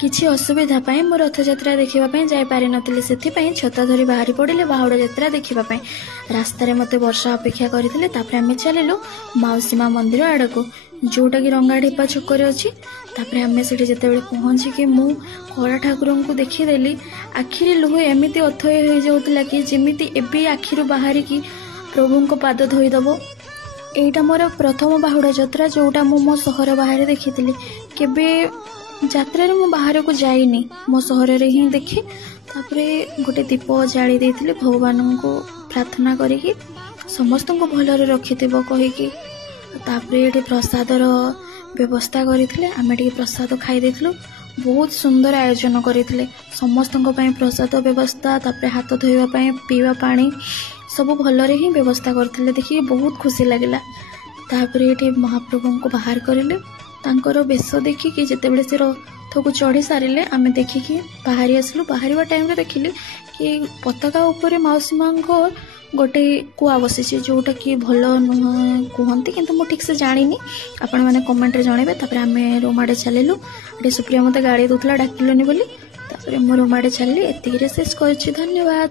କିଛି ଅସୁବିଧା ପାଇଁ ମୁଁ ରଥଯାତ୍ରା ଦେଖିବା ପାଇଁ ଯାଇପାରିନଥିଲି। ସେଥିପାଇଁ ଛତା ଧରି ବାହାରି ପଡ଼ିଲେ ବାହୁଡ଼ା ଯାତ୍ରା ଦେଖିବା ପାଇଁ। ରାସ୍ତାରେ ମୋତେ ବର୍ଷା ଅପେକ୍ଷା କରିଥିଲେ। ତାପରେ ଆମେ ଚାଲିଲୁ ମାଉସୀ ମା ମନ୍ଦିର ଆଡ଼କୁ, ଯେଉଁଟାକି ରଙ୍ଗାଢିପା ଛକରେ ଅଛି। ତାପରେ ଆମେ ସେଠି ଯେତେବେଳେ ପହଞ୍ଚିକି ମୁଁ କଳା ଠାକୁରଙ୍କୁ ଦେଖିଦେଲି, ଆଖିରେ ଲୁହ ଏମିତି ଅଥୟ ହୋଇଯାଉଥିଲା କି ଯେମିତି ଏବେ ଆଖିରୁ ବାହାରିକି ପ୍ରଭୁଙ୍କ ପାଦ ଧୋଇଦେବ। ଏଇଟା ମୋର ପ୍ରଥମ ବାହୁଡ଼ା ଯାତ୍ରା, ଯେଉଁଟା ମୁଁ ମୋ ସହର ବାହାରେ ଦେଖିଥିଲି। କେବେ ଯାତ୍ରାରେ ମୁଁ ବାହାରକୁ ଯାଇନି, ମୋ ସହରରେ ହିଁ ଦେଖେ। ତାପରେ ଗୋଟେ ଦୀପ ଜାଳି ଦେଇଥିଲି ଭଗବାନଙ୍କୁ ପ୍ରାର୍ଥନା କରିକି ସମସ୍ତଙ୍କୁ ଭଲରେ ରଖିଥିବ କହିକି। ତାପରେ ଏଠି ପ୍ରସାଦର ବ୍ୟବସ୍ଥା କରିଥିଲେ, ଆମେ ଟିକେ ପ୍ରସାଦ ଖାଇ ଦେଇଥିଲୁ। ବହୁତ ସୁନ୍ଦର ଆୟୋଜନ କରିଥିଲେ ସମସ୍ତଙ୍କ ପାଇଁ ପ୍ରସାଦ ବ୍ୟବସ୍ଥା। ତାପରେ ହାତ ଧୋଇବା ପାଇଁ ପିଇବା ପାଣି ସବୁ ଭଲରେ ହିଁ ବ୍ୟବସ୍ଥା କରିଥିଲେ, ଦେଖିକି ବହୁତ ଖୁସି ଲାଗିଲା। ତାପରେ ଏଠି ମହାପ୍ରଭୁଙ୍କୁ ବାହାର କରିଲେ। ତାଙ୍କର ବେଶ ଦେଖିକି ଯେତେବେଳେ ସେ ରଥକୁ ଚଢ଼ି ସାରିଲେ ଆମେ ଦେଖିକି ବାହାରି ଆସିଲୁ। ବାହାରିବା ଟାଇମ୍ରେ ଦେଖିଲି କି ପତାକା ଉପରେ ମାଉସୀ ମାଙ୍କ ଗୋଟେ କୁଆ ବସିଛି, ଯେଉଁଟାକି ଭଲ ନୁହଁ କୁହନ୍ତି, କିନ୍ତୁ ମୁଁ ଠିକ୍ସେ ଜାଣିନି। ଆପଣମାନେ କମେଣ୍ଟରେ ଜଣାଇବେ। ତାପରେ ଆମେ ରୁମ୍ ଆଡ଼େ ଚାଲିଲୁ। ଏଠି ସୁପ୍ରିୟା ମୋତେ ଗାଳି ଦେଉଥିଲା ଡାକିଲୁନି ବୋଲି। ତାପରେ ମୁଁ ରୁମ୍ ଆଡ଼େ ଚାଲିଲି। ଏତିକିରେ ଶେଷ କରୁଛି, ଧନ୍ୟବାଦ।